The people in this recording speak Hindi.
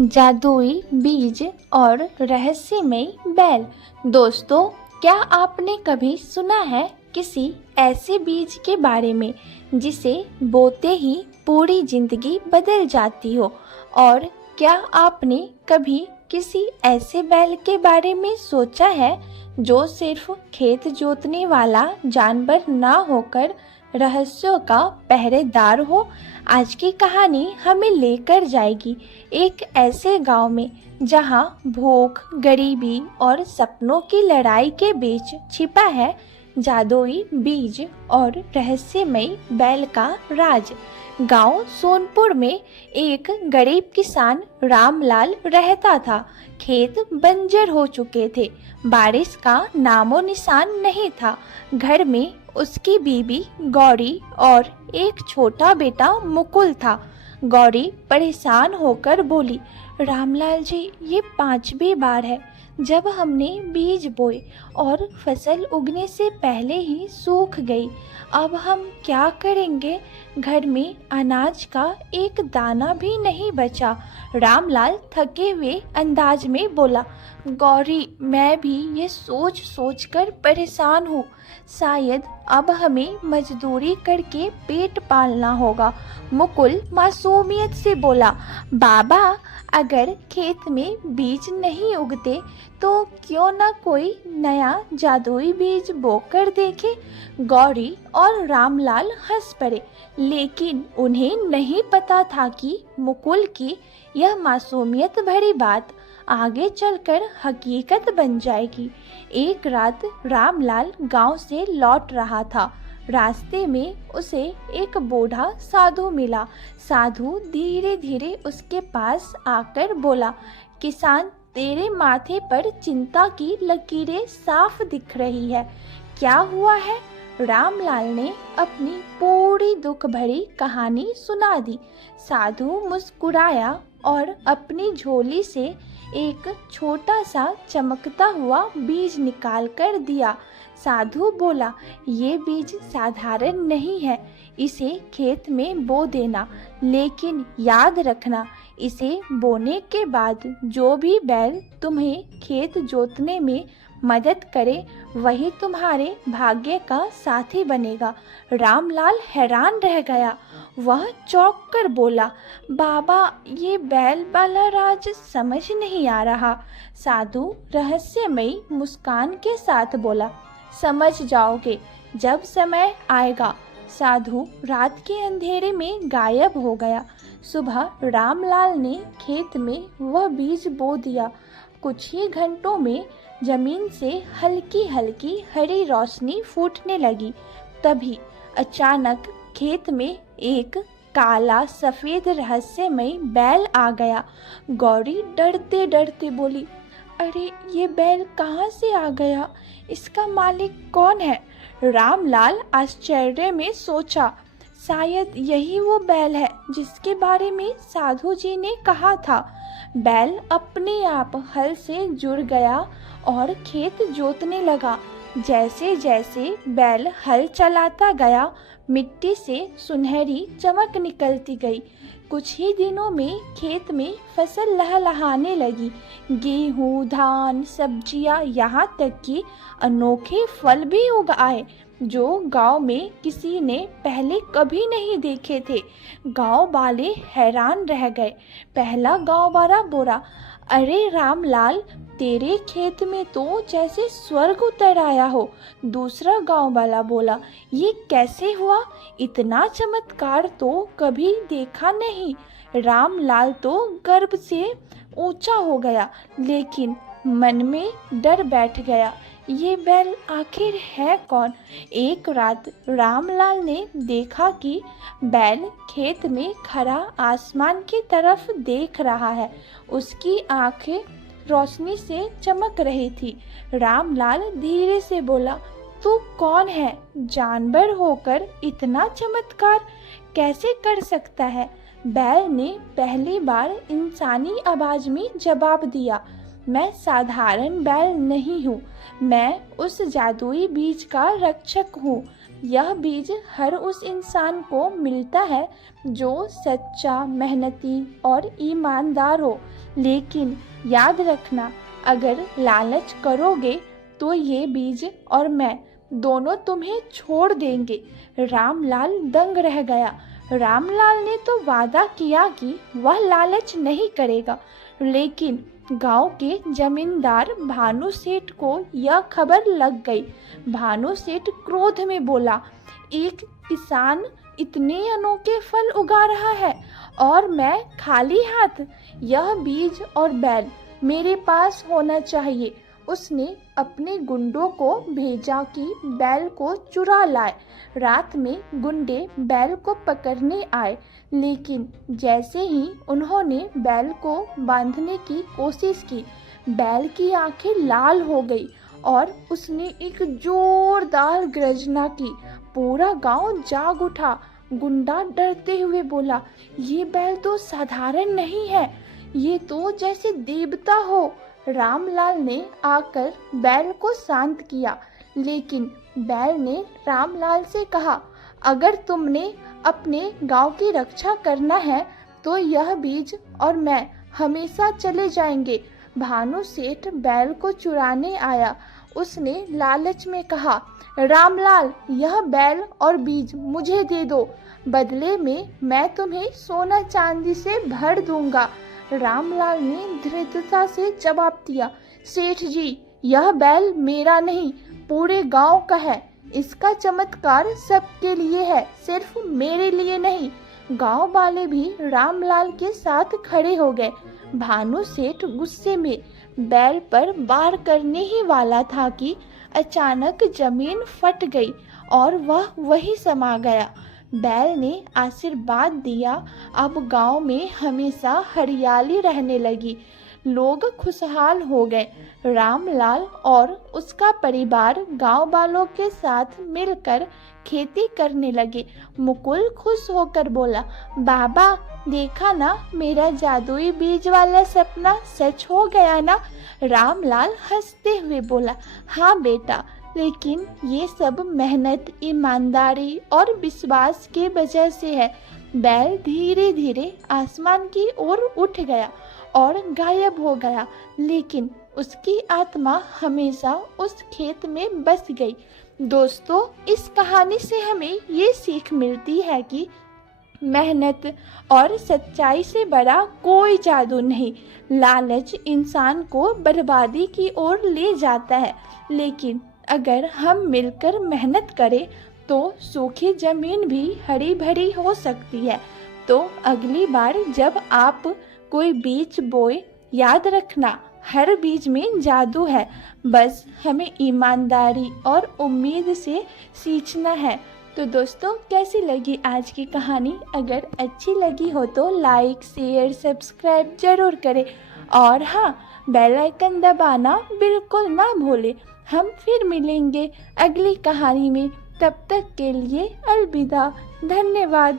जादुई बीज और रहस्यमयी बैल। दोस्तों, क्या आपने कभी सुना है किसी ऐसे बीज के बारे में जिसे बोते ही पूरी जिंदगी बदल जाती हो? और क्या आपने कभी किसी ऐसे बैल के बारे में सोचा है जो सिर्फ खेत जोतने वाला जानवर ना होकर रहस्यों का पहरेदार हो? आज की कहानी हमें लेकर जाएगी एक ऐसे गांव में जहां भूख, गरीबी और सपनों की लड़ाई के बीच छिपा है जादुई बीज और रहस्यमयी बैल का राज। गांव सोनपुर में एक गरीब किसान रामलाल रहता था। खेत बंजर हो चुके थे, बारिश का नामो निशान नहीं था। घर में उसकी बीबी गौरी और एक छोटा बेटा मुकुल था। गौरी परेशान होकर बोली, रामलाल जी, ये 5वीं बार है जब हमने बीज बोए और फसल उगने से पहले ही सूख गई। अब हम क्या करेंगे? घर में अनाज का एक दाना भी नहीं बचा। रामलाल थके हुए अंदाज में बोला, गौरी, मैं भी ये सोच सोच कर परेशान हूँ। शायद अब हमें मजदूरी करके पेट पालना होगा। मुकुल मासूमियत से बोला, बाबा, अगर खेत में बीज नहीं उगते तो क्यों ना कोई नया जादुई बीज बोकर देखे। गौरी और रामलाल हंस पड़े, लेकिन उन्हें नहीं पता था कि मुकुल की यह मासूमियत भरी बात आगे चलकर हकीकत बन जाएगी। एक रात रामलाल गांव से लौट रहा था। रास्ते में उसे एक बूढ़ा साधु मिला। साधु धीरे धीरे उसके पास आकर बोला, किसान, तेरे माथे पर चिंता की लकीरें साफ दिख रही है, क्या हुआ है? रामलाल ने अपनी पूरी दुख भरी कहानी सुना दी। साधु मुस्कुराया और अपनी झोली से एक छोटा सा चमकता हुआ बीज निकाल कर दिया। साधु बोला, ये बीज साधारण नहीं है, इसे खेत में बो देना, लेकिन याद रखना, इसे बोने के बाद जो भी बैल तुम्हें खेत जोतने में मदद करे वही तुम्हारे भाग्य का साथी बनेगा। रामलाल हैरान रह गया। वह चौंक कर बोला, बाबा, ये बैल वाला राज समझ नहीं आ रहा। साधु रहस्यमयी मुस्कान के साथ बोला, समझ जाओगे जब समय आएगा। साधु रात के अंधेरे में गायब हो गया। सुबह रामलाल ने खेत में वह बीज बो दिया। कुछ ही घंटों में जमीन से हल्की हल्की हरी रोशनी फूटने लगी। तभी अचानक खेत में एक काला सफेद रहस्यमयी बैल आ गया। गौरी डरते डरते बोली, अरे, ये बैल कहाँ से आ गया? इसका मालिक कौन है? रामलाल आश्चर्य में सोचा, शायद यही वो बैल है जिसके बारे में साधु जी ने कहा था। बैल अपने आप हल से जुड़ गया और खेत जोतने लगा। जैसे जैसे बैल हल चलाता गया, मिट्टी से सुनहरी चमक निकलती गई। कुछ ही दिनों में खेत में फसल लहलहाने लगी। गेहूं, धान, सब्जियां, यहाँ तक कि अनोखे फल भी उग आए जो गांव में किसी ने पहले कभी नहीं देखे थे। गांव वाले हैरान रह गए। पहला गांव वाला बोला, अरे रामलाल, तेरे खेत में तो जैसे स्वर्ग उतर आया हो। दूसरा गांव वाला बोला, ये कैसे हुआ? इतना चमत्कार तो कभी देखा नहीं। रामलाल तो गर्व से ऊंचा हो गया, लेकिन मन में डर बैठ गया, ये बैल आखिर है कौन? एक रात रामलाल ने देखा कि बैल खेत में खड़ा आसमान की तरफ देख रहा है। उसकी आंखें रोशनी से चमक रही थी। रामलाल धीरे से बोला, तू कौन है? जानवर होकर इतना चमत्कार कैसे कर सकता है? बैल ने पहली बार इंसानी आवाज में जवाब दिया, मैं साधारण बैल नहीं हूँ, मैं उस जादुई बीज का रक्षक हूँ। यह बीज हर उस इंसान को मिलता है जो सच्चा, मेहनती और ईमानदार हो। लेकिन याद रखना, अगर लालच करोगे तो ये बीज और मैं दोनों तुम्हें छोड़ देंगे। रामलाल दंग रह गया। रामलाल ने तो वादा किया कि वह लालच नहीं करेगा, लेकिन गांव के जमींदार भानु सेठ को यह खबर लग गई। भानु सेठ क्रोध में बोला, एक किसान इतने अनोखे फल उगा रहा है और मैं खाली हाथ? यह बीज और बैल मेरे पास होना चाहिए। उसने अपने गुंडों को भेजा कि बैल को चुरा लाए। रात में गुंडे बैल को पकड़ने आए, लेकिन जैसे ही उन्होंने बैल को बांधने की कोशिश की, बैल की आंखें लाल हो गई और उसने एक जोरदार गर्जना की। पूरा गांव जाग उठा। गुंडा डरते हुए बोला, ये बैल तो साधारण नहीं है, ये तो जैसे देवता हो। रामलाल ने आकर बैल को शांत किया, लेकिन बैल ने रामलाल से कहा, अगर तुमने अपने गांव की रक्षा करना है तो यह बीज और मैं हमेशा चले जाएंगे। भानु सेठ बैल को चुराने आया। उसने लालच में कहा, रामलाल, यह बैल और बीज मुझे दे दो, बदले में मैं तुम्हें सोना चांदी से भर दूंगा। रामलाल ने दृढ़ता से जवाब दिया, सेठ जी, यह बैल मेरा नहीं, पूरे गांव का है। इसका चमत्कार सबके लिए है, सिर्फ मेरे लिए नहीं। गांव वाले भी रामलाल के साथ खड़े हो गए। भानु सेठ गुस्से में बैल पर वार करने ही वाला था कि अचानक जमीन फट गई और वह वहीं समा गया। बैल ने आशीर्वाद दिया। अब गांव में हमेशा हरियाली रहने लगी। लोग खुशहाल हो गए। रामलाल और उसका परिवार गांव वालों के साथ मिलकर खेती करने लगे। मुकुल खुश होकर बोला, बाबा, देखा ना, मेरा जादुई बीज वाला सपना सच हो गया ना। रामलाल हंसते हुए बोला, हाँ बेटा, लेकिन ये सब मेहनत, ईमानदारी और विश्वास के वजह से है। बैल धीरे धीरे आसमान की ओर उठ गया और गायब हो गया, लेकिन उसकी आत्मा हमेशा उस खेत में बस गई। दोस्तों, इस कहानी से हमें ये सीख मिलती है कि मेहनत और सच्चाई से बड़ा कोई जादू नहीं। लालच इंसान को बर्बादी की ओर ले जाता है, लेकिन अगर हम मिलकर मेहनत करें तो सूखी जमीन भी हरी भरी हो सकती है। तो अगली बार जब आप कोई बीज बोए, याद रखना, हर बीज में जादू है। बस हमें ईमानदारी और उम्मीद से सींचना है। तो दोस्तों, कैसी लगी आज की कहानी? अगर अच्छी लगी हो तो लाइक, शेयर, सब्सक्राइब जरूर करें और हाँ, बेल आइकन दबाना बिल्कुल ना भूलें। हम फिर मिलेंगे अगली कहानी में। तब तक के लिए अलविदा। धन्यवाद।